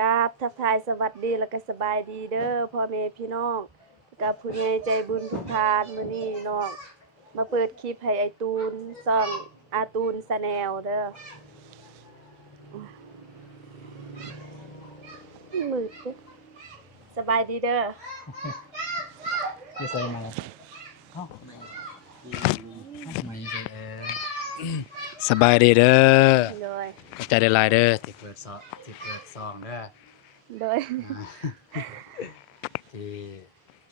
กราบทักทายสวัสดีแล้วก็สบายดีเด้อพ่อแม่พี่น้องกับผู้ใหญ่ใจบุญทุกท่านมื้อนี้น้องมาเปิดคลิปให้ไอตูนซ่องอาตูนชาแนลเด้อมืดเด้อสบายดีเด้อ ไม่ใส่มาเอ้าไม่ใส่สบายดีเด้อ โดย ขอบใจได้หลายเด้อที่เปิดซองเด้อ โดย ที่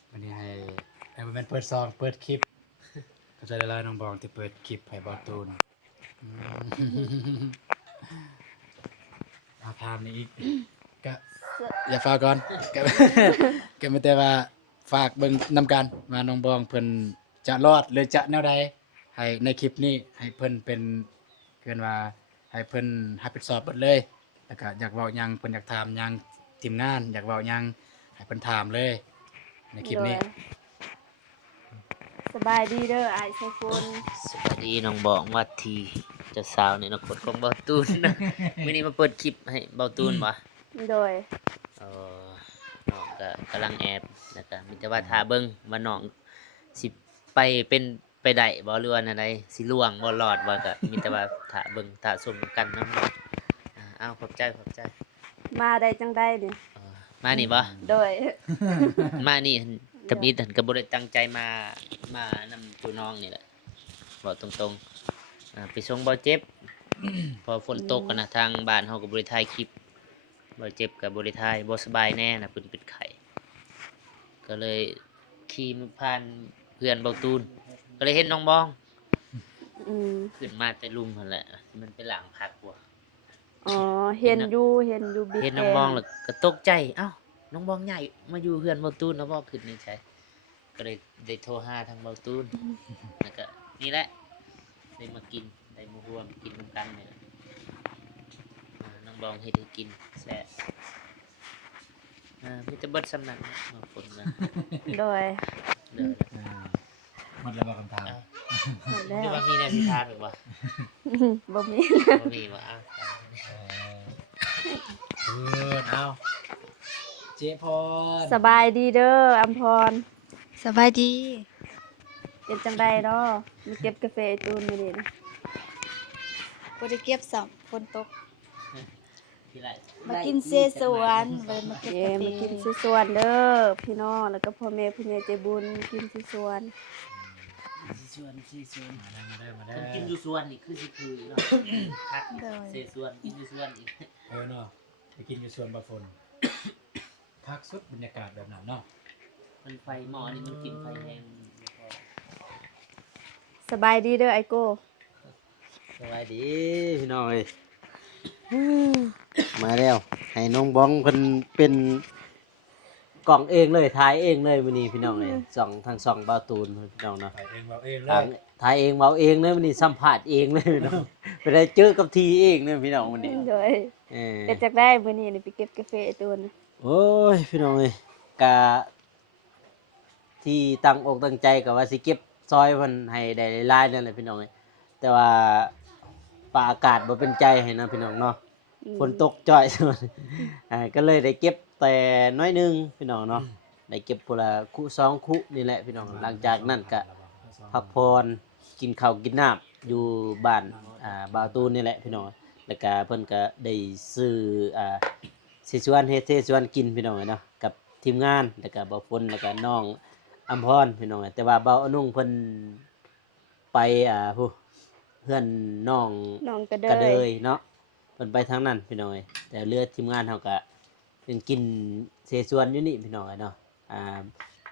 วันนี้ให้มันเป็นเปิดซองเปิดคลิปขอบใจได้หลายน้องบองที่เปิดคลิปให้บอตูนอาพามนี่อีกก็อย่าฝากก่อนก็ไม่แต่ว่าฝากเบิ่งนำกันว่าน้องบองเพิ่นจะรอดหรือจะแนวใดให้ในคลิปนี้ให้เพิ่นเป็นเกินว่าให้เพิ่นรับผิดชอบเบิดเลยแล้วก็อยากเว้าหยังเพิ่นอยากถามหยังทีมงานอยากเว้าหยังให้เพิ่นถามเลยในคลิปนี้ โดยสบายดีเด้อไอไซโฟน สวัสดีน้องบอกว่าทีเจะสาวในนกดของเบาตูนนะ มื้อนี้มาเปิดคลิปให้เบาตูนบ่ โดย เออน้องก็กำลังแอบแล้วก็มีแต่ว่าท่าเบิ่งว่าน้องสิไปเป็นไปได้บ่หรือว่าอันใดสิล่วงบ่รอดบ่ก็มีแต่ว่าท่าเบิ่งท่าชมกันนำอ้าวขอบใจมาได้จังได้ดิ เออมานี่บ่ โดย มานี่ทำอิฐก็บ่ได้ตั้งใจมานำตัวน้องนี่แหละบอกตรงๆไปส่งบ่เจ็บ พอฝนตกกันนะทางบ้านเฮาก็บ่ได้ถ่ายคลิปบ่เจ็บก็บ่ได้ถ่ายบ่สบายแน่นะเพิ่นเป็นไข้ก็เลยขี่มาผ่านเพื่อนเบาตูนก็เลยเห็นน้องบอง อืม ขึ้นมาแต่ลุมนั่นแหละมันเป็นหลังพักบ่ อ๋อเห็นอยู่บิ๊ก เห็นน้องบองแล้วก็ตกใจเอ้าน้องบองใหญ่มาอยู่เพื่อนเบาตูนแล้วบ่ขึ้นในใจก็เลยได้โทรหาทางเบาตูนแล้วก็นี่แหละได้มากินได้มาร่วมกินนำกันนี่แหละน้องบองเฮ็ดให้กินแซ่บมีแต่เบิดสำนักบางคนนะ โดย เด้อ หมดแล้วบ่คำถาม หมดแล้ หรือ ว ว่ามีแนวสิทานหรือบ่ บ่มี บ่มีบ่อ้าว เอาเจ๊พร สบายดีเด้ออัมพร สบายดี เป็นจังไดเนาะมาเก็บกาแฟไอ้ตูนมื้อนี้นะ บ่ได้เก็บสับฝนตก ที่ไร มากินเซสวนบ่ได้มาเก็บ เย้ กาแฟ มากินสิสวนเด้อพี่น้องแล้วก็พ่อแม่ผู้ใหญ่ใจบุญกินสิสวน สวนสิสวน มาได้ มันกินอยู่สวนนี่คือสิคือเนาะคักเสสวนกินอยู่สวนอีก เนาะไปกินอยู่สวนบะฝนพักสุดบรรยากาศแบบนั้นเนาะ มันไฟหม้อนี่มันกินไฟแห้ง สบายดีเด้อไอโก้ สวัสดีพี่น้องเอ้ยมาแล้วให้น้องบ้องเพิ่นเป็นกล่องเองเลยถ่ายเองเลยมื้อนี้พี่น้องเอ้ยทาง2เบาตูนพี่น้องเนาะ ไปเองเราเองเล ทาง ย ถ่ายเองเว้าเองเลยมื้อนี้สัมภาษณ์เองเลยพี่น้องไปได้เจอกับทีเองเนี่ยพี่น้องมื้อนี้ โดย เออ เป็นจังได้มื้อนี้นี่ไปเก็บกาแฟไอ้ตูนนะ โอ้ยพี่น้องเอ้ยกะที่ตั้งอกตั้งใจก็ว่าสิเก็บซอยเพิ่นให้ได้หลายๆนั่นแหละพี่น้องเอ้ยแต่ว่าป่าอากาศบ่เป็นใจให้นะพี่น้องเนาะ ฝนตกจ่อย ก็เลยได้เก็บแต่น้อยหนึงพี่น้องเนาะได้เก็บพละคุสองคุนี่แหละพี่น้องหลังจากนั้นก็พักผ่อนกินข้าวกินน้ำอยู่บ้านบ่าวตูนนี่แหละพี่น้องแล้วก็เพิ่นก็ได้ซื้อเสฉวนเฮ็ดเสฉวนกินพี่น้องเนาะกับทีมงานแล้วก็บ่าวฝนแล้วก็น้องอัมพรพี่น้องแต่ว่าบ่าวอนุ่งเพิ่นไปผู้เพื่อนน้อง น้องกระเด กระเด ย ยเนาะเพิ่นไปทางนั้นพี่น้อยแต่เรือทีมงานเฮาก็เป็นกินเสฉวนอยู่นี่พี่น้อยเนาะ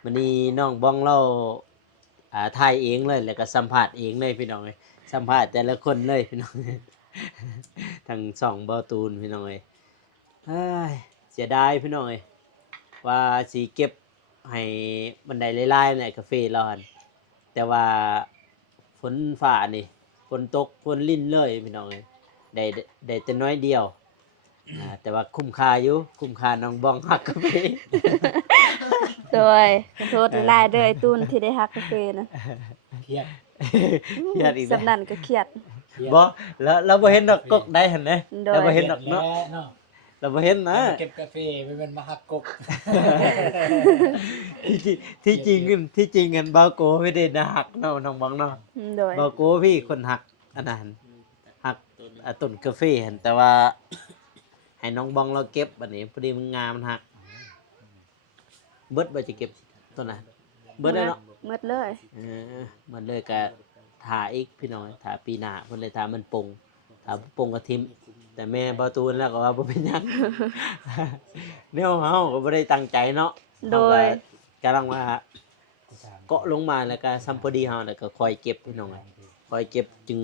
มื้อนี้น้องบ้องเราถ่ายเองเลยแล้วก็สัมภาษณ์เองเลยพี่น้อยสัมภาษณ์แต่ละคนเลยพี่น้อย ทั้งสองเบาตูนพี่น้อยเฮ้ยเสียดายพี่น้อยว่าสิเก็บให้บันไดหลายๆในกาแฟเราหั่นแต่ว่าฝนฟ้านี่ฝนตกฝนลิ้นเลยพี่น้องเอ้ยได้แต่น้อยเดียวแต่ว่าคุ้มค่าอยู่คุ้มค่าน้องบ้องฮักกาแฟ โดยขอโทษหลายๆเด้อไอ้ตูนที่ได้ฮักกาแฟนะ เครียด เครียดอีก สำนันก็เครียด บ่แล้วเราบ่เห็นดอกกกได้หั่นเด้ โดย เราบ่เห็นดอกเนาะ เนาะ เราบ่เห็นนะ เก็บกาแฟไปเป็นมาหักกก ที่จริงกันบาโกไม่ได้นะหักเนาะน้องบังเนาะ โดย บาโกพี่คนหักอันนั้นหักต้นกาแฟหั่นแต่ว่า ให้น้องบองเราเก็บบัดนี้พอดีมันงามันหักเบิดบ่จะเก็บต้นน่ะเบิดได้เนาะ หมดเลย มันเลยก็ถ่าอีกพี่น้อยถ่าปีหน้าเพิ่นเลยถ่ามันปงถ่าปงก็ทิมแต่แม่บ่ตูนแล้วก็ว่าบ่เป็นหยัง แนวเฮาก็บ่ได้ตั้งใจเนาะ โดย กำลังว่าเกาะลงมาแล้วก็ซัมพอดีเฮาแล้วก็คอยเก็บพี่น้องคอยเก็บจึง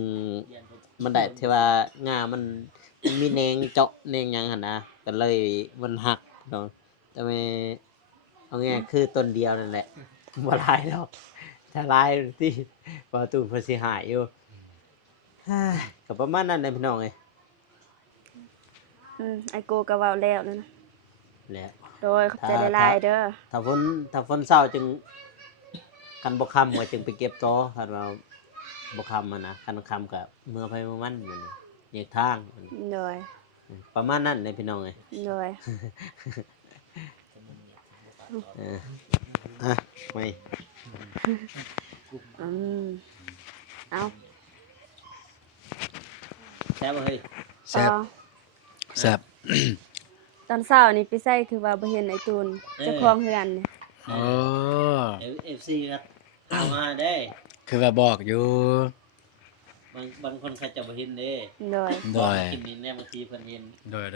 มันได้ที่ว่างามันมีแหนงเจาะแหนงหยังหั่นนะก็เลยมันหักพี่น้องแต่แม่เอาง่ายๆคือต้นเดียวนั่นแหละบ่หลายดอกถ้าหลายที่ประตูเพิ่นสิหายอยู่ ก็ประมาณนั้นแหละพี่น้องเอ้ย ไอโกก็เว้าแล้วนั่นนะ แล้ว โดยขอบใจหลายๆเด้อ ถ้าฝนเศร้าจึงคันบ่ค่ำก็จึงไปเก็บต่อคันว่าบ่ค่ำอะนะคันค่ำก็เมื่อไผเมื่อมันมันแยกทาง โดย ประมาณนั้นเลยพี่น้องเอ้ย โดย เอออ่ะไม่ อืมเอา แซ่บบ่เฮ้ย แซ่บ ต่อ แซ่บ ตอนเช้านี่ไปใส่คือว่าบ่เห็นไอ้ตูนเจ้าของเฮือนนี่ โอ้ FC ครับเอามาได้ คือว่าบอกอยู่ บางคนเขาจะบ่เห็นเด้ โดย โดย กินนี่แน่บางทีเพิ่นเห็น โดย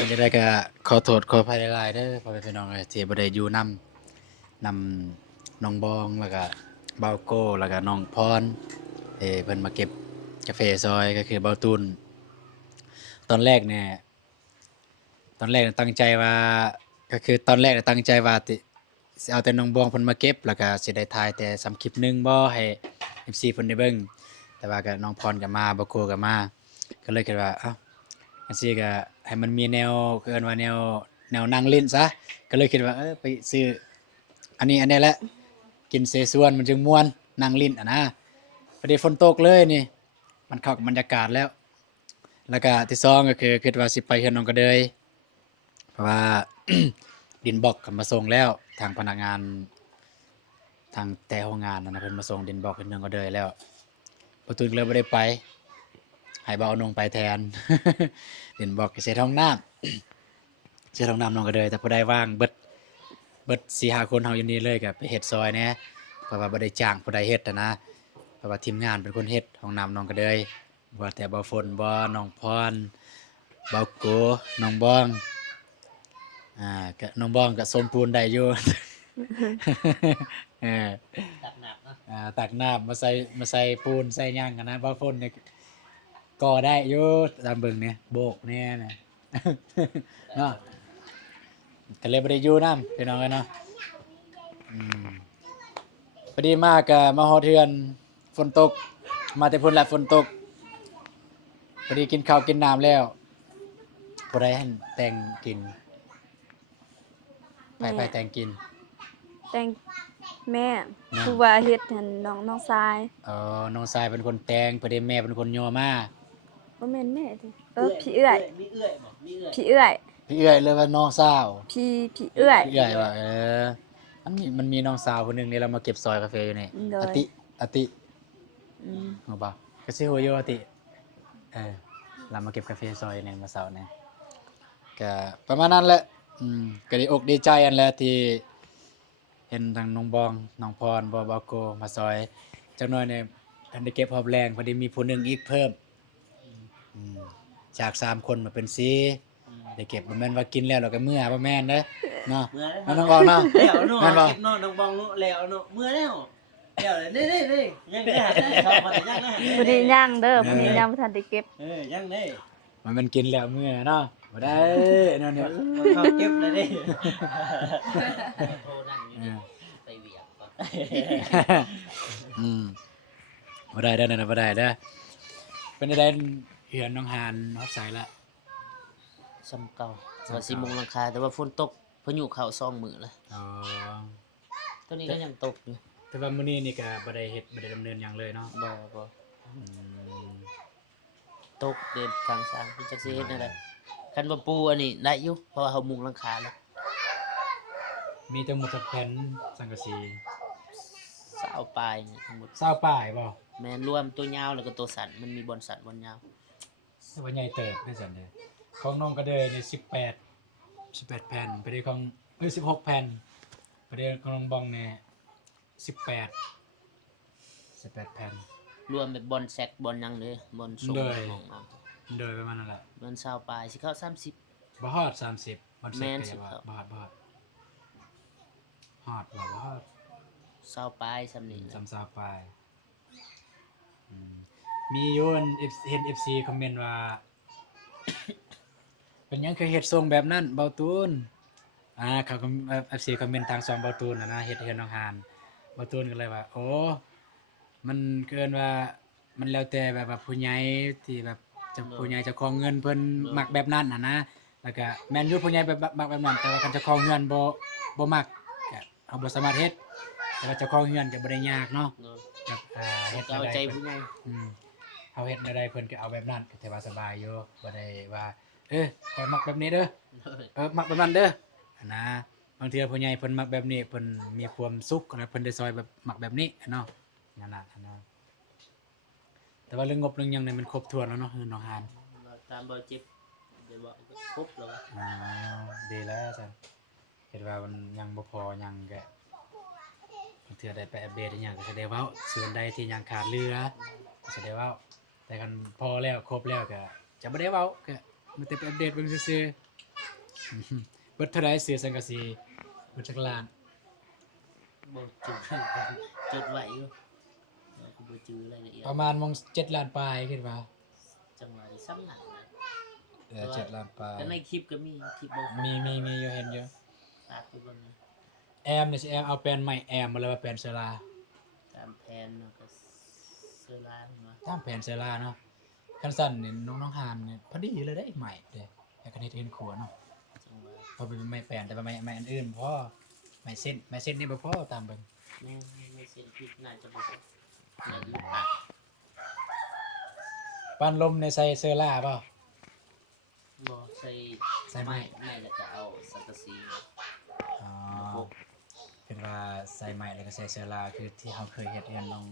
ก็จะได้ก็ขอโทษขออภัยหลายๆเด้อพ่อแม่พี่น้องเอ้ยที่บ่ได้อยู่นำน้องบองแล้วก็เบาโก้แล้วก็น้องพรเพิ่นมาเก็บกาแฟซอยก็คือเบาตุนตอนแรกเนี่ยตั้งใจว่าก็คือตอนแรกตั้งใจว่าสิเอาแต่น้องบองเพิ่นมาเก็บแล้วก็สิได้ถ่ายแต่สำคลิปหนึงบ่ให้ FC เพิ่นได้เบิ่งแต่ว่าก็น้องพรก็มาเบาโก้ก็มาก็เลยคิดว่าเอ้า อันซี่ก็ให้มันมีแนวเอิ้นว่าแนวนั่งเล่นซะก็เลยคิดว่าไปซื้ออันนี้แหละกินเสฉวนมันจึงม่วนนั่งเล่นอะนะพอดีฝนตกเลยนี่มันเข้ากับบรรยากาศแล้ว แล้วก็ที่สองก็คือคิดว่าสิไปเฮือนน้องกระเดยเพราะว่า ดินบล็อกก็มาส่งแล้วทางพนักงานทางแต่โรงงานนั่นนะเพิ่นมาส่งดินบล็อกเฮือนน้องกระเดยแล้วบ่ตูนเลยบ่ได้ไป ให้เบาอนงไปแทน เห็นบอกเสียท้องน้ำ เสียท้องน้ำน้องก็เลยแต่พอได้ว่างเบิด4-5คนเฮาอยู่นี่เลยก็ไปเฮ็ดซอยแหน่เพราะว่าบ่ได้จ้างผู้ใดเฮ็ดนะเพราะว่าทีมงานเป็นคนเฮ็ดห้องน้ำน้องก็เลยว่าแต่บ่ฝนบ่น้องพรเบาโกน้องบ้องก็น้องบ้องก็สมปูนได้อยู่ เออ ตักหนักเนาะ ตักน้ำมาใส่ปูนใส่หยังกันนะบ่ฝนเนี่ย ก็ได้อยู่ตามเบิ่งเนี่ยโบกแน่นะ เนาะก็เลยบ่ได้อยู่นำพี่น้องกันเนาะพอดีมากก็มาฮอดเทือนฝนตกมาแต่พุ่นแหละฝนตกพอดีกินข้าวกินน้ำแล้วผู้ใดหั่นแต่งกินไปแต่งกิน แต่งแม่ นะ คือว่าเฮ็ดให้น้องชาย น้องทรายเป็นคนแต่งพอดีแม่เป็นคนย่อมา บ่แม่นแม่ติพี่เอื้อย มีเอื้อยบ่มีเอื้อย พี่เอื้อย พี่เอื้อยเลยว่าน้องสาว พี่เอื้อย พี่เอื้อยว่ามันมีน้องสาวคนหนึงนี่เรามาเก็บซอยกาแฟอยู่นี่ โดย อติ อืม ฮู้บ่ก็สิฮู้อยู่อติเรามาเก็บกาแฟซอยนี่มาเช้านี่ก็ประมาณนั้นแหละก็ดีอกดีใจอันแหละที่เห็นทางน้องบองน้องพรบ่าวโกมาซอยจักหน่อยเนี่ยอันได้เก็บหอบแรงพอดีมีผู้หนึงอีกเพิ่มจาก3คนมาเป็น4ได้เก็บบ่แม่นว่ากินแล้วเราก็เมื่อบ่แม่นเด้อเนาะ เมื่อ มันต้องบอกเนาะ แล้วเนาะ แม่นบ่ เก็บเนาะน้องบองเนาะแล้วเนาะเมื่อแล้วแล้วนี่ยังได้หาได้เข้ามายังได้ บ่ได้ย่างเด้อบ่ได้ย่างบ่ทันได้เก็บ ยังได้ มันกินแล้วเมื่อเนาะบ่ได้นั่นเนี่ย เขาเก็บเลยดิ โทรนั่งอยู่นี่ไปเวียงก่อน บ่ได้เด้อนั่นน่ะบ่ได้เด้อเป็นได้เหือนน้องหานฮอดสายละ ซ้ำเก่าว่าสิมุงหลังคาแต่ว่าฝนตกพายุเข้า2มื้อแล้ว อ๋อ ตอนนี้ก็ยังตกอยู่ แต่ว่ามื้อนี้นี่ก็บ่ได้เฮ็ดบ่ได้ดำเนินหยังเลยเนาะ บ่ อืม ตกเดินทางสร้างพี่จักสิเฮ็ดนั่นแหละ คันบ่ปูอันนี้ได้อยู่เพราะว่าเฮามุงหลังคาแล้ว มีทั้งหมดจักแผ่นสังกะสี 20ปลายนี่ทั้งหมด 20ป้ายบ่ แม่นรวมตัวยาวแล้วก็ตัวสั้นมันมีบอลสั้นบอลยาว แต่ว่าใหญ่เติบได้ซั่นเด้อของน้องก็เด้อนี่18แผ่นไปได้ของ16แผ่นไปได้ของน้องบองเนี่ย18แผ่น รวมแบบบอลแซกบอลหยังเลยบอลส่ง เลย ของเอา โดยประมาณนั่นแหละ บอล20ปลายสิเข้า30 บ่ฮอด30มัน แม่น เสร็จ สิ ไป ครับ บ่ฮอดฮอดบ่ฮอด 20ปลายซำนี้แหละ 30ปลายมีอยู่อัน เห็น FC คอมเมนต์ว่า เป็นหยังคือเฮ็ดทรงแบบนั้นเบาตูนเขาก็ FC คอมเมนต์ทางซองเบาตูนนะเฮ็ดเฮือนน้องหานเบาตูนก็เลยว่าโอ้มันเกินว่ามันแล้วแต่แบบว่าผู้ใหญ่ที่แบบเจะผู้ใหญ่เจะของเงินเพิ่นมักแบบนั้นนะแล้วก็แม่นอยู่ผู้ใหญ่แบบมักแบบนั้นแต่ว่าคันเจ้าของเงินบ่มักก็เฮาบ่สามารถเฮ็ดแต่ว่าเจ้าของเงินก็บ่ได้ยากเนาะ เนาะ แบบเฮ็ด ก็เอาใจผู้ใหญ่ เฮาเฮ็ดได้เพิ่นก็เอาแบบนั้นก็ถือว่าสบายอยู่บ่ได้ว่าข้อยมักแบบนี้เด้อ มักแบบนั้นเด้อนะบางเทื่อผู้ใหญ่เพิ่นมักแบบนี้เพิ่นมีความสุขนะเพิ่นได้ซอยแบบมักแบบนี้เนาะนั่นน่ะแต่ว่าเรื่องงบเรื่องหยังนี่มันครบถ้วนแล้วเนาะคือน้องหาน ตามบอลเจ็บเดี๋ยวบอกครบแล้ววะ ดีแล้วซั่นเห็นว่ามันยังบ่พอยังก็บางเทื่อได้ไปอัปเดตอีหยังก็สิได้เว้าส่วนใดที่ยังขาดเหลือก็สิได้เว้าแต่คันพอแล้วครบแล้วก็จะบ่ได้เว้าก็มาแต่ไปอัปเดตเบิ่งซื่อๆ เบิดเท่าใดซื้อสังกะสีเบิดจักล้าน บอลจุดจดไว้อยู่เราก็บอจื้อรายละเอียด ประมาณมอง7ล้านปลายคิดว่า จังหวะที่ซ้ำหนักนะ 7ล้านปลาย แต่ในคลิปก็มีคลิปบอล มีอยู่เห็นอยู่ ตากไปบน แอมนี่สิแอมเอาแปลนใหม่แอมมาเลยว่าแปลนเซรา ตามแผนเนาะก็เสื้อลายเนาะ ตามแผนเซราเนาะคันสั้นนี่น้องหานนี่พอดีเลยได้ใหม่เด้แต่คันเฮ็ดเห็นขัวเนาะ จังหวะ พอเป็นไม้แปลนแต่ว่าไม้อันอื่นพอไม้เส้นนี่บ่พอตามเบิ่ง แม่ไม่เซ็นคลิปน่าจะบอกน่าจะตัด ปานลมในใส่เซราบ่ บอใส่ ใส่ไม้ ไม่แล้วก็เอาสังกะสี อ๋อเป็นว่าใส่ไม้แล้วก็ใส่เซราคือที่เฮาเคยเฮ็ดเรียนน้อง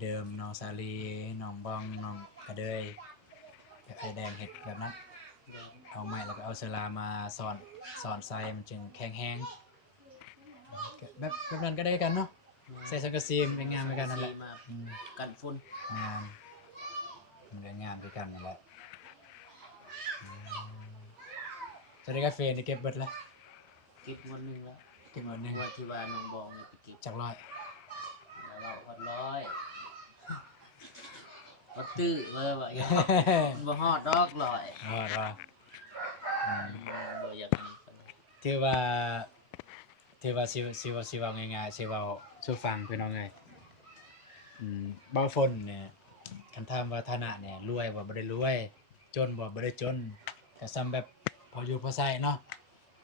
เดิมน้องสาลีน้องบองน้องกระเดยแบบไอแดงเฮ็ดแบบนั้น เอาไม้แล้วก็เอาเซรามาสอนใส่มันจึงแข็งแรงแบบนั้นก็ได้กันเนาะใส่สังกะสีมันเป็นงามเหมือนกันนั่นแหละ มา อืม กันฝุ่น งามมันก็งามด้วยกันนั่นแหละจะได้กาแฟนี่เก็บเบิดละ เก็บวันหนึงแล้ว เก็บเบิดหนึง วันที่ว่าน้องบองเนี่ยไปเก็บ จักร้อย แล้วเราวันร้อยวัดตื้อเมื่อว่าอย่ามันบ่ฮอดดอกร้อย อ๋อว่า บ่อยากมีกัน ถือว่าสิว่าง่ายๆสิเว้าสู่ฟังพี่น้องไงเบาฝนเนี่ยคันถามว่าฐานะเนี่ยรวยบ่ได้รวย จนบ่ได้จนก็ซ้ำแบบพออยู่พอใช้เนาะ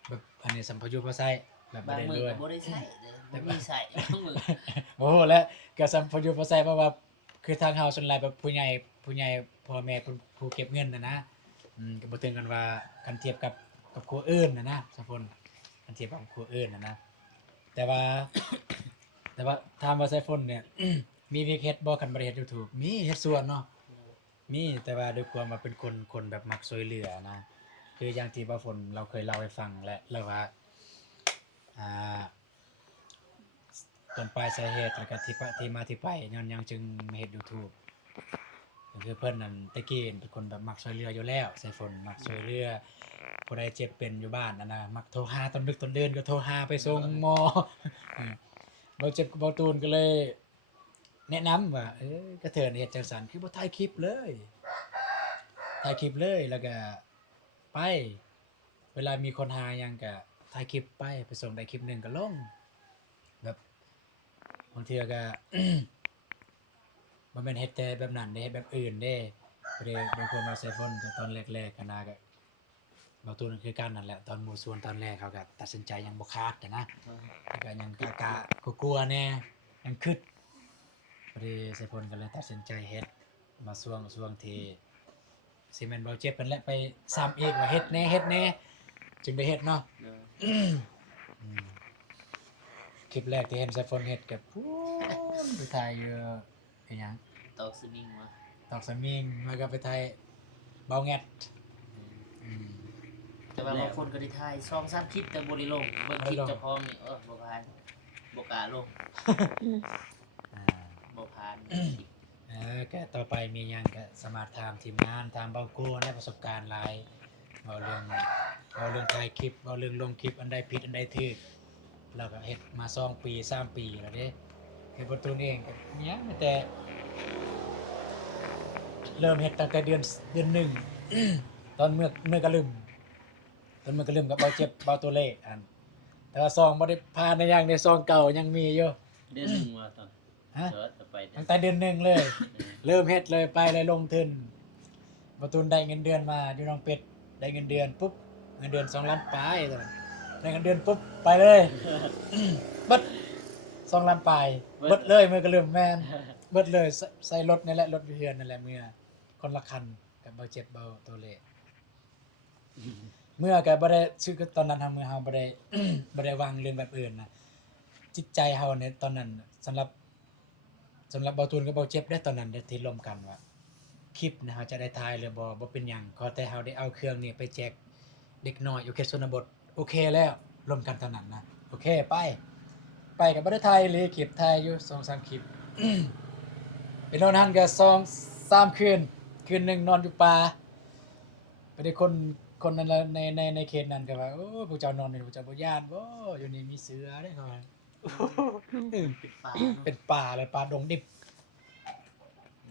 แบบอันนี้ซ้ำพออยู่พอใช้แบบบ่ บาง ได้ มื ร อ วย ก็บ่ได้ใส่เลยบ่มีใส่บางมือ โอ้โหแล้วก็ซ้ำพออยู่พอใช้เพราะว่าคือทางเฮาส่วนหลายแบบผู้ใหญ่พ่อแม่ผู้เก็บเงินนะก็บ่ถึงกันว่ากันเทียบกับครัวอื่นนะสะพนกันเทียบกับครัวอื่นนะแต่ว่า แต่ว่าถามว่าไซฟนเนี่ย มีวิกเฮ็ดบ่คันบ่ได้เฮ็ด YouTube มีเฮ็ดส่วนเนาะมีแต่ว่าด้วยความว่าเป็นคนแบบมักช่วยเหลือนะคืออย่างที่บ่าวฝนเราเคยเล่าให้ฟังแล้วว่าอ่าต้นปลายสาเหตุแล้วก็ที่มาที่ไปย้อนหยังจึงมาเฮ็ด YouTube ก็คือเพิ่นนั่นตะกี้เป็นคนแบบมักช่วยเหลืออยู่แล้วไซฟนมักช่วยเหลือผู้ใดเจ็บเป็นอยู่บ้านนะมักโทรหาตอนดึกตอนเดินก็โทรหาไปส่งหมอ บ่เจ็บบ่ตูนก็เลย แนะนำว่ากระเถินเฮ็ดจังซั่นคือบ่ถ่ายคลิปเลยแล้วก็ไป เวลามีคนหาหยังก็ถ่ายคลิปไปส่งได้คลิปหนึงก็ลงแบบบางเทื่อก็ บ่แม่นเฮ็ดแต่แบบนั้นเด้เฮ็ดแบบอื่นเด้บ่ได้บางคนเอาใส่ฟอนก็ตอนแรกๆก็น่าก็บ่ตูนคือกันนั่นแหละตอนหมู่ส่วนตอนแรกเขาก็ตัดสินใจยังบ่ขาดนะ แล้วก็ยังกะกลัวๆแน่ยังคิดพอดีไสพลก็เลยตัดสินใจเฮ็ดมาช่วงที่ สิแม่นเบาเจ็บเพิ่นแหละไปซ้ำอีกว่าเฮ็ดแหน่จึงได้เฮ็ดเนาะ อืมคลิปแรกที่เห็นไซฟอนเฮ็ดกับพูนไปถ่ายอยู่ไอ้หยัง ตอกสมิงมา ตอกสมิงแล้วก็ไปถ่ายเบาแงดอืม แต่ว่าบางคนก็ได้ถ่าย2-3คลิปแต่บ่ได้ลงเบิ่งคลิปเจ้าของนี่บ่ผ่านบ่กล้าลง อ่า บ่ผ่าน ก็ต่อไปมีหยังก็สามารถถามทีมงานถามเบาโก้ได้ประสบการณ์หลายเว้าเรื่องถ่ายคลิปเว้าเรื่องลงคลิปอันใดผิดอันใดถูกแล้วก็เฮ็ดมา2ปี3ปีแล้วเด้เฮ็ดบ่ตัวเองก็เนี่ยแต่ เริ่มเฮ็ดตั้งแต่เดือนหนึ่ง ตอนเมื่อกะลึมตอนเมื่อกะลึมกับเบาเจ็บเบาตัวเลขอันแต่ว่าซองบ่ได้ผ่านในอย่างในซองเก่ายังมีอยู่ เดือนหนึงว่าตอน ฮะ เสิร์ชไปเดือ ตั้ น งแต่เดือนหนึ่งเลย เริ่มเฮ็ดเลยไปเลยลงทุนบ่ทุนได้เงินเดือนมาอยู่น้องเป็ดได้เงินเดือนปุ๊บเงินเดือน2ล้านปลายตอนนั้นได้เงินเดือนปุ๊บไปเลย เบิด2ล้านปลายเบิดเลยมื้อกะลึมแม่น เบิดเลยใส่รถนี่แหละรถเรือนนั่นแหละเมื่อคนละคันกับเบาเจ็บเบาตัวเลขเมื่อก็บ่ได้ชื่อตอนนั้นทางเมื่อเฮาบ่ได้ บ่ได้วางเรื่องแบบอื่นนะจิตใจเฮาในตอนนั้นสำหรับเบาตูนกับเบาเจ็บได้ตอนนั้นได้ที่ร่วมกันว่าคลิปนะเฮาจะได้ถ่ายหรือบ่เป็นหยังขอแต่เฮาได้เอาเครื่องนี้ไปแจกเด็กน้อยอยู่เขตชนบทโอเคแล้วร่วมกันตอนนั้นนะโอเคไปก็บ่ได้ถ่ายเลยคลิปถ่ายอยู่ 2-3 คลิป ไปนอนหันก็2-3 คืนหนึงนอนอยู่ป่าไปได้คนนั้นละในเขตนั้นก็ว่าโอ้พวกเจ้านอนนี่พวกเจ้าบ่ย้านบ่อยู่นี่มีเสือเด้เขาว่าอืม ป่า เป็นป่าเลยป่าดงดิบ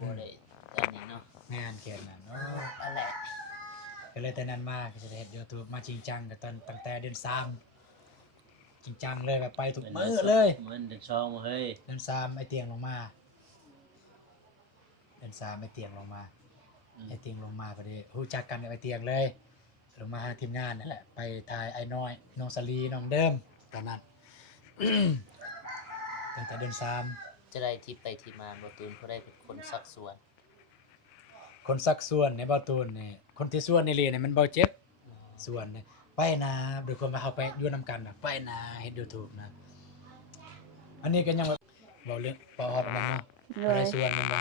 บ่ได้อันนี้เนาะ แม่นเขตนั้นโอ้ อะไร ก็เลยแต่นั้นมาก็จะได้เฮ็ด YouTube มาจริงจังก็ตั้งแต่เดือน3จริงจังเลยแบบไปทุกมื้อเลย เหมือนเดือน2บ่เฮ้ย เดือน3ไอ้เตียงลงมาเดือน3ไอ้เตียงลงมา ไอเตียงลงมาพอดีรู้จักกันกับไอเตียงเลยลงมาหาทีมงานนั่นแหละไปถ่ายไอ้น้อยน้องสลีน้องเดิมตอนนั้น ตั้งแต่เดือน3จะได้ที่ไปที่มาบ่ตูนเขาได้เป็นคนสักส่วน คนสักส่วนในบ่าวตูนนี่คนที่ส่วนในเรียนนี่มันบ่เจ็บส่วนนี่ไปนะโดยความว่าเฮาไปอยู่นํกันน่ะไปนะเฮ็ด YouTube นะอันนี้ก็ยังว่าเว้าเรื่องปอฮอดมันเนาะ เล อะไร ย ส่วนมันบ่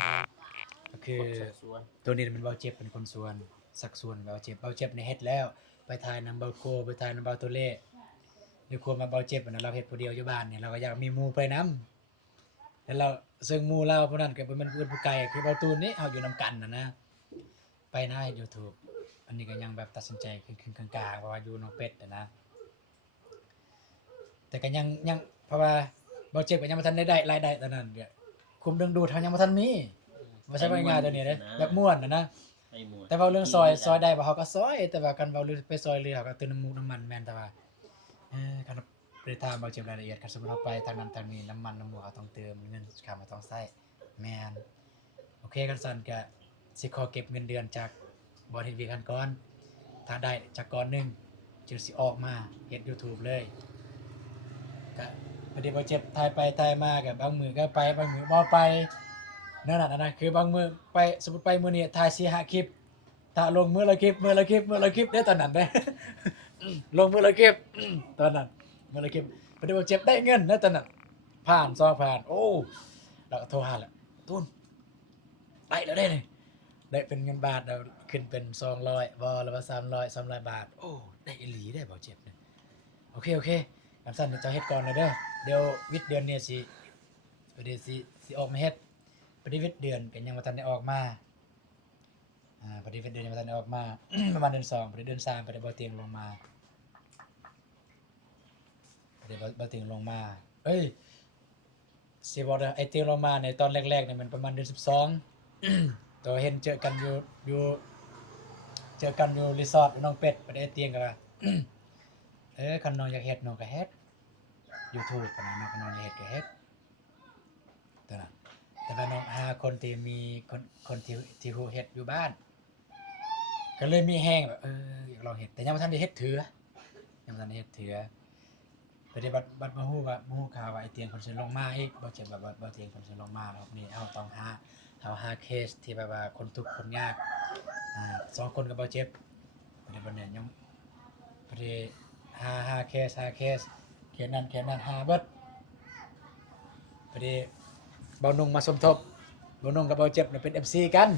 ก็คือ คนสักส่วน ตัวนี้มันเบาเจ็บเป็นคนส่วนสักส่วนเบาเจ็บในเฮ็ดแล้ว ไปถ่ายนำเบาโกไปถ่ายนำเบาตัวเล่ด้วยความมาเบาเจ็บน่ะเราเฮ็ดผู้เดียวอยู่บ้านนี่เราก็อยากมีหมู่ไปนำแล้วเราซึ่งหมู่เราผู้นั้นก็เป็นมันผู้ไกลคือเบาตูนนี่เฮาอยู่นำกันน่ะนะไปใน YouTube อันนี้ก็ยังแบบตัดสินใจขึ้นกลางๆเพราะว่าอยู่น้องเป็ดน่ะนะแต่ก็ยังเพราะว่าเบาเจ็บก็ยังบ่ทันได้รายได้ตอนนั้นเด้อคุมดึงดูดเฮายังบ่ทันมีบ่ใช่ว่าง่ายตัวนี้เด้แบบม่วนน่ะนะ ให้หมด แต่เว้าเรื่องซอยได้บ่เฮาก็ซอยแต่ว่ากันเว้าเรื่องไปซอยเรือเฮาก็เติมน้ำมูกน้ำมันแม่นแต่ว่าคันไปถามบ่เจ็บรายละเอียดคันสมมุติเราไปทางนั้นทางนี้น้ำมันน้ำมูกเฮาต้องเติมเงินค่ามาต้องใช้แม่นโอเคกันซั่นก็สิขอเก็บเงินเดือนจากบ่เฮ็ดเวียกกันก่อนถ้าได้จากก่อนหนึงจึงสิออกมาเฮ็ด YouTube เลยก็บ่ได้บ่เจ็บถ่ายไปถ่ายมาก็บางมื้อก็ไปบางมื้อบ่ไปนั่นน่ะนะคือบางมื้อไปสมมุติไปมื้อนี้ถ่าย4-5 คลิป ถ้าลงมือละคลิปได้ตอนนั้นได้ ลงมือละคลิป ตอนนั้นมือละคลิปพอดีว่าเจ็บได้เงินนะตอนนั้นผ่านผ่านโอ้เราก็โทรหาแหละตุ้นได้แล้วได้นี่ได้เป็นเงินบาทเราขึ้นเป็น200บ่แล้วว่า300บาทโอ้ได้อีหลีได้บ่เจ็บเนี่ยโอเคงั้นซั่นเดี๋ยวเจ้าเฮ็ดก่อนเลยเด้อเดี๋ยววิทย์เดือนนี้สิเดี๋ยวสิออกมาเฮ็ดพอดีวิทย์เดือนก็ยังบ่ทันได้ออกมาพอดีเป็นเดือนมาทันออกมา ประมาณเดือน2พอดีเดือน3พอดีบ่เตียงลงมาพอดีบ่เตียงลงมาเอ้ยสิบอกเด้อไอ้เตียงลงมาในตอนแรกๆเนี่ยมันประมาณเดือน12 ตัวเห็นเจอกันอยู่เจอกันอยู่รีสอร์ทน้องเป็ดพอดีไอ้เตียงก็ว่า คันน้องอยากเฮ็ดน้องก็เฮ็ด YouTube ปะนะน้องก็น้องอยากเฮ็ดก็เฮ็ดตัวนั้นแต่ว่าน้องหาคนที่มีคนที่ฮู้เฮ็ดอยู่บ้าน ก็เลยมีแห้งแบบอยากลองเฮ็ดแต่ยังบ่ทันได้เฮ็ดเถือยังบ่ทันได้เฮ็ดเถือปฏิบัติบัดมาฮู้ข่าวว่าไอ้เตียงเพิ่นสิลงมาอีกบ่เจ็บแบบบ่เตียงเพิ่นสิลงมารอบนี้เฮาต้องหาเคสที่แบบว่าคนทุกข์คนยาก สองคนกับเบาเจ็บประเดี๋ยวเนี่ยยังประเดี๋ยวห้าเคสเคสนั้นหาเบิดประเดี๋ยวเบานุ่งมาสมทบเบานุ่งกับเบาเจ็บเนี่ยเป็น FC กัน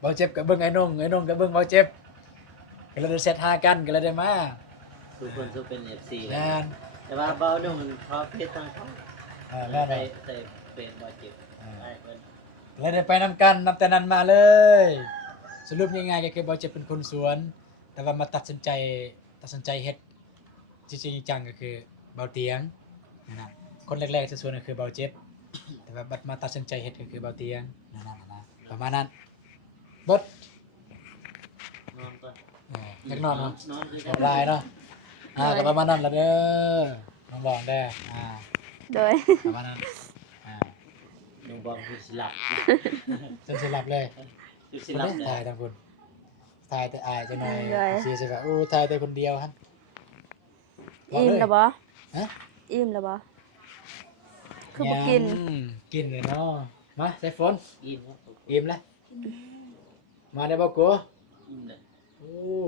เบาเจ็บกับเบิ้งไอ้นุ่งกับเบิ้งเบาเจ็บก็เลยได้เซตหากันก็เลยได้มา ทุกคนจะเป็น FC เลย งาน แต่ว่าเบาหนุ่มพอเพชรทางเขา แล้ว ใส่เป็นบาดเจ็บได้เพิ่น เลยได้ไปนำกันนำแต่นั้นมาเลยสรุปง่ายๆก็คือเบาเจ็บเป็นคนสวน แต่ว่ามาตัดสินใจเฮ็ดจริงๆจังก็คือเบาเตียงนะครับคนแรกๆจะสวนก็คือเบาเจ็บแต่ว่าบัดมาตัดสินใจเฮ็ดก็คือเบาเตียงนั่นนะประมาณนั้นเบิด นอนก่อน อยากนอนเนาะ นอนคือ ออนไลน์เนาะก็ประมาณนั้นละเด้อน้องบอกได้โดย ประมาณนั้นหนูบอกคือสิหลับ จนสิหลับเลย คือสิหลับ ถ่ายทางคุณถ่ายแต่อายจะหน่อย เลย สิแบบถ่ายแต่คนเดียวครับ อิ่มแล้วบ่ ฮะ อิ่มแล้วบ่คือบ่กิน กินเลยเนาะมาใส่ฝน อิ่มครับ อิ่มแล้วมาได้บ่กู อิ่มเลย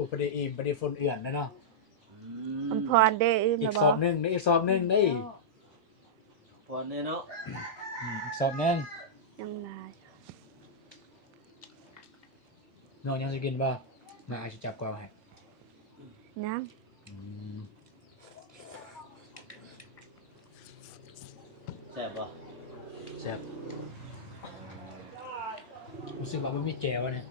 พอดีอิ่มพอดีฝนเอื่อนแล้วเนาะ อำพรเด้อิ่ม อี แล้ว ก บ่ สอบหนึงได้อีกสอบหนึงได้ พอแน่เนาะ อีกสอบหนึง ยังหลาย น้องยังสิกินบ่มาอาจจะจับกวางให้ ยัง แซ่บบ่ แซ่บรู้สึกว่ามันมีแจวะเนี่ย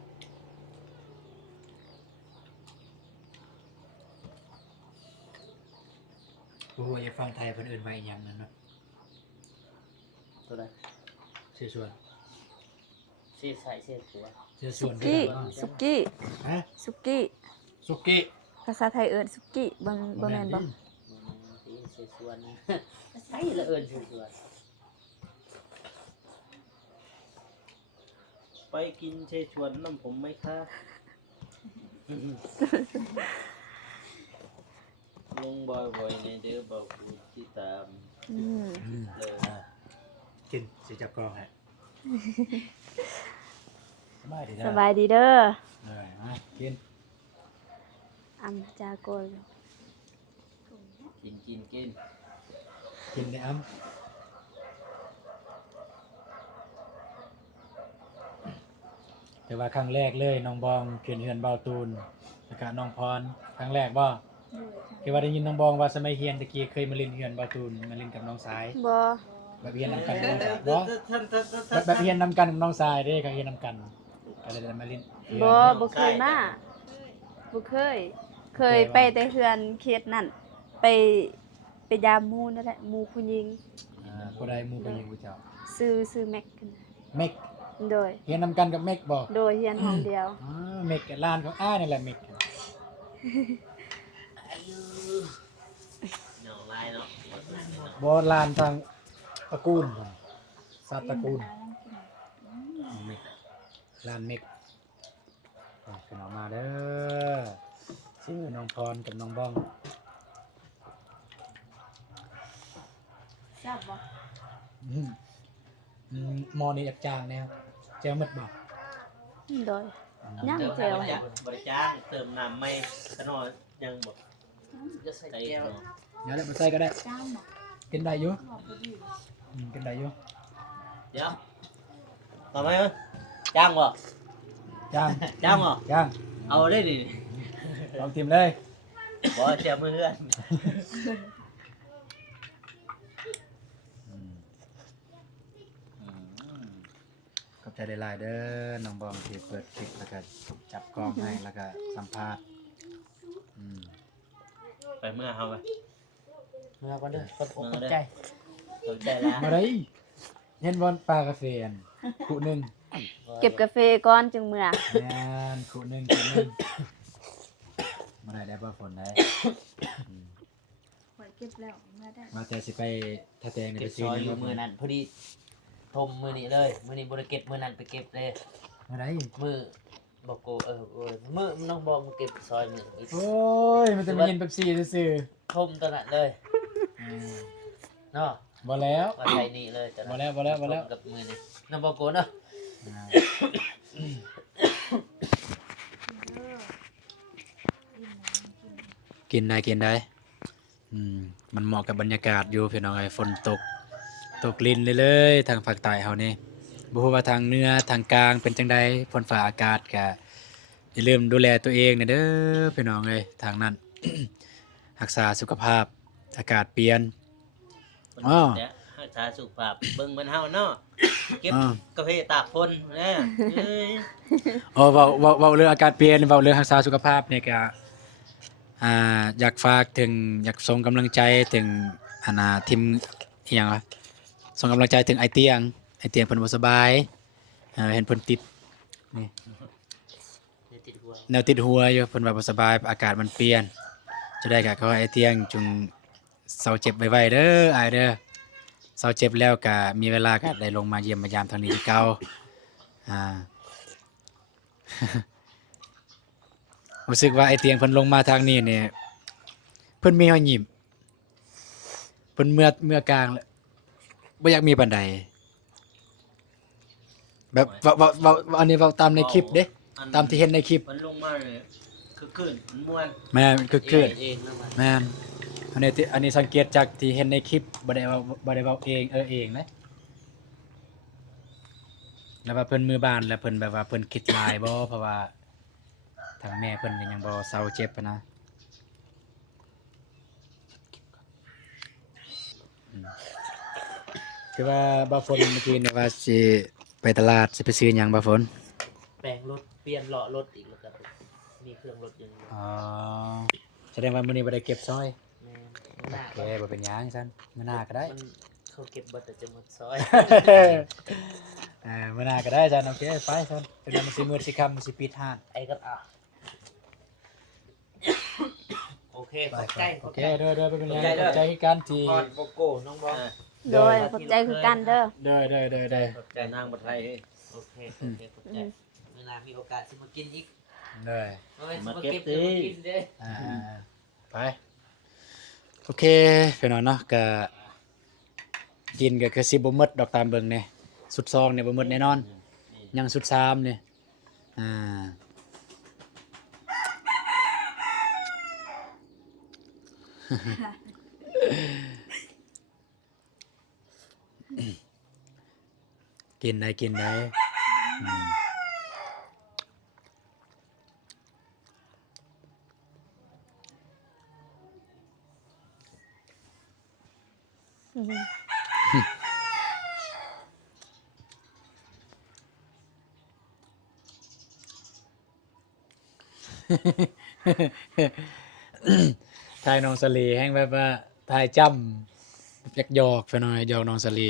กูว่าจะฟังไทยคนอื่นมาอีกอย่างนึงเนาะ ตัวใด เสียส่วน เสียใส่เสียตัว เสียส่ สุ วน กี้ ด้วย สุกี้ ฮะ สุกี้ สุกี้ ภาษาไทยเอิ้นสุกี้บ่แม่นบ่ เสียส่วนใส่ละเอิญเสียส่วนไปกินเชชวนน้ำผมไหมคะลงบ่อยๆในเด้อบอกกูที่ตาม อืม เลย กินสิจับกรองให้สบายดีนะ สบายดีเด้อ มากิน อำจากโกย กิน กินในอ้ำแต่ว่าครั้งแรกเลยน้องบองเขียนเฮือนเบาตูนแล้วก็น้องพรครั้งแรกบ่คือว่าได้ยินน้องบองว่าสมัยเฮียนตะกี้เคยมาเล่นเฮือนเบาตูนมาเล่นกับน้องสาย บ่ แบบเฮียนนำกันกับน้องสายบ่แบบเฮียนนำกันกับน้องสายเด้ก็เฮียนนำกันก็เลยได้มาเล่นเฮือน บ่เคยมาบ่เคยไปแต่เฮือนเขตนั่นไปยามหมู่นั่นแหละหมู่ผู้หญิง ผู้ใดหมู่ไปยิงผู้เจ้า ซื้อแม็กกัน เมก โดย เฮียนนำกันกับเมกบ่ โดยเฮียนห้องเดียว เมกกับร้านของอ้ายนี่แหละเมก หน่อไม้เนาะ บ่ลานทางตระกูลพุ่นสัตว์ตระกูลเมกลานเมกขึ้นออกมาเด้อชื่อน้องพรกับน้องบ้อง ทราบบ่ หมอนี่อยากจางแนวแจ้วหมดบ่ โดย ย่าง เติม แจ่ว น้ำยังบริจาคเติมน้ำไม่ขนอยังบ่จะใส่แก้ว เดี๋ยวได้มาใส่ก็ได้ จ้างบ่ กินได้อยู่กินได้อยู่ เดี๋ยวต่อไหมมั้ยจ้างบ่ จาง จ้างบ่ จาง เอาได้ดิ ลองทิมเลย บ่เสียมือเพื่อน ขอบใจหลายๆเด้อน้องบองที่เปิดคลิปแล้วก็จับกล้องให้แล้วก็สัมภาษณ์ ไปเมื่อเฮาไป เมื่อก่อนเด้อ ขอบใจขอบใจแล้ว มาได้เห็นบอลปลากาแฟนคู่หนึง เก็บกาแฟก่อนจึงเมื่อ แม่นคู่หนึงมาได้บ่ฝนได้ ข่อยเก็บแล้วเมื่อได้ มาแต่สิไปถ้าแตงนี่ เก็ ไป บ ซื้ ซ อ อย ใน อ ร ยู่ ถ มือนั้นพอดีทมมือนี้เลยมือนี้บ่ได้เก็บมือนั้นไปเก็บเลย มาได้ มือบอกกูมือน้องบอกมาเก็บซอยมือ โอ้ยมันจะมาเย็นเป๊ปซี่ซื่อ ทมตอนนั้นเลย ๆ เนาะ บ่แล้ว มาใส่นี่เลยตอนนั้น บ่แล้ว ทมกับมือนี่น้องบอกกูเนาะ กินได้กินได้มันเหมาะกับบรรยากาศอยู่พี่น้องไอ้ฝนตกลิ้นเลยทางภาคใต้เฮานี่บ่ฮู้ว่าทางเหนือทางกลางเป็นจังไดฝนฟ้าอากาศก็อย่าลืมดูแลตัวเองนะเด้อพี่น้องเอ้ยทางนั้น รักษาสุขภาพอากาศเปลี่ยน อ้อ เนี่ยรักษาสุขภาพเบิ่งเหมือนเฮาเนาะเก็บ อ้อ กาแฟตากฝนนะเอ้ย อ๋อเว้าเรื่องอากาศเปลี่ยนเว้าเรื่องรักษาสุขภาพเนี่ยก็อยากฝากถึงอยากส่งกำลังใจถึงทีมอิหยังวะส่งกำลังใจถึงไอเตียงเพิ่นบ่สบายเห็นเพิ่นติดนี่ เดี๋ยวติดหัว แนวติดหัวอยู่เพิ่นว่าบ่สบายอากาศมันเปลี่ยนจะได้ก็ขอให้ไอเตียงจงเซาเจ็บไวๆเด้ออ้ายเด้อเซาเจ็บแล้วก็มีเวลาก็ได้ลงมาเยี่ยมมายามทางนี้คือเก่าอ่า รู้สึกว่าไอเตียงเพิ่นลงมาทางนี้เนี่ยเพิ่นมีรอยยิ้มเพิ่นเมื่อกลางแล้วบ่อยากมีปานใดแบบเว้าอันนี้เว้าตามในคลิปเด้ตามที่เห็นในคลิป มันลงมาเลยคือคืนมันม่วน แม่นคือเกิด เองนะมัน แม่นอันนี้สังเกตจากที่เห็นในคลิปบ่ได้เว้าเองเองนะแล้วว่าเพิ่นมือบ้านแล้วเพิ่นแบบว่าเพิ่นคิดหลายบ่เพราะว่าทางแม่เพิ่นก็ยังบ่เซาเจ็บอะนะคือว่าบ่าวฝนเมื่อกี้เนี่ยว่าสิไปตลาดสิไปซื้อหยังบ่าวฝน แปลงรถเปลี่ยนเลาะรถอีกแล้วก็มีเครื่องรถอยัง อ๋อแสดงว่ามื้อนี้บ่ได้เก็บซอย แม่นหน้า โอเคบ่เป็นหยังซั่นมื้อหน้าก็ได้ มันเขาเก็บเบิดแต่จะหมดซอย มื้อหน้าก็ได้ซั่นโอเคไปซั่นเป็นมันสิมืดสิค่ำมันสิปิดห้าน ไอ้กับโอเคขอบใจ โอเคเด้อบ่เป็นหยัง ขอบใจเด้อ ขอบใจคือกันที่ พอดโกโก้น้องบอล โดยขอบใจคือกันเด้อ เด้อ ขอบใจนางบัดไทยโอเคขอบใจเวลามีโอกาสสิมากินอีก เด้อ เอาไว้สิมาเก็บจะมากินเด้ อ่าไปโอเคพี่น้องเนาะก็กินก็คือสิบ่หมดดอกตามเบิ่งเนี่ยสุดซองเนี่ยบ่หมดแน่นอนยังสุด3เนี่ยอ่า กินได้อืม ทายน้องสลีแห้งแบบว่าทายจำอยากหยอกไปหน่อยหยอกน้องสลี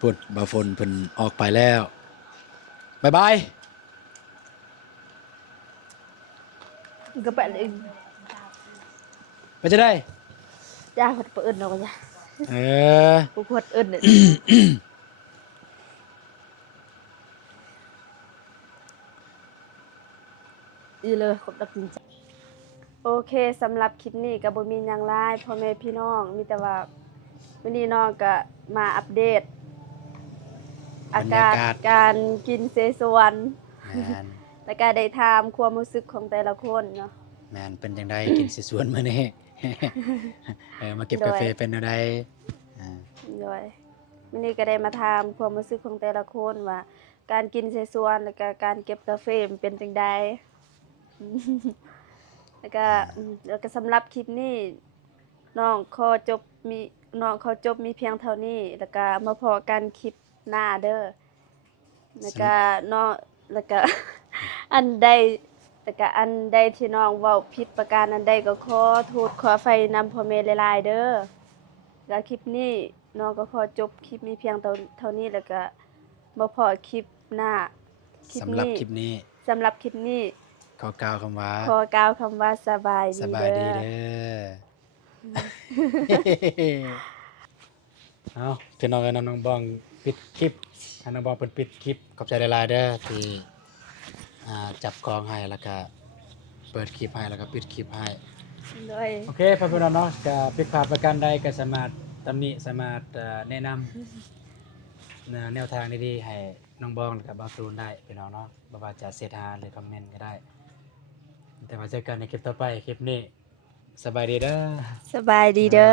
พุ่นบ่าวฝนเพิ่นออกไปแล้วบ๊ายบาย ก็ไปเลย ไปจะได้ จ้าขอเปิดเนาะจ้ะ เออ ผู้ขวดเอิ้นเนี่ยอีเลยขอบตักกินจ้ะโอเคสำหรับคลิปนี้ก็บ่มีหยังหลายพ่อแม่พี่น้องมีแต่ว่าวันนี้น้องก็มาอัปเดต อากาศการกินเสสวน แม่น แล้วก็ได้ถามความรู้สึกของแต่ละคนเนาะ แม่นเป็นจังไดกินสิสวนมื้อนี้ มาเก็บกาแฟเป็นจังไดอ่า ด้วยวันนี้ก็ได้มาถามความรู้สึกของแต่ละคนว่า การกินเสสวนแล้วก็การเก็บกาแฟมันเป็นจังได แล้วก็สำหรับคลิปนี้น้องขอจบมีเพียงเท่านี้ แล้วก็มาพอกันคลิปหน้าเด้อแล้วก็น้องแล้วก็ อันใดที่น้องเว้าผิดประการอันใดก็ขอโทษขออภัยนำพ่อแม่หลายๆเด้อแล้วคลิปนี้น้องก็ขอจบคลิปมีเพียงเท่านี้แล้วก็มาพอคลิปหน้า สำหรับคลิปนี้ สำหรับคลิปนี้ ขอกล่าวคำว่า ขอกล่าวคำว่าสบาย ส ดี บายดี เด้อ เด้อ เอาพี่น้องกับน้องบองปิดคลิปให้น้องบองเพิ่นปิดคลิปขอบใจหลายๆเด้อที่จับกล้องให้แล้วก็เปิดคลิปให้แล้วก็ปิดคลิปให้ โดย โอเคพ่อพี่น้องเนาะก็ผิดพลาดประการใดก็สามารถตำหนิสามารถแนะนำแนวทางดีๆให้น้องบองกับบางตูนได้พี่น้องเนาะบ่ว่าจะเสิร์ชหาหรือคอมเมนต์ก็ได้ แต่มาเจอกันในคลิปต่อไปคลิปนี้สบายดีเด้อ สบายดีเด้อ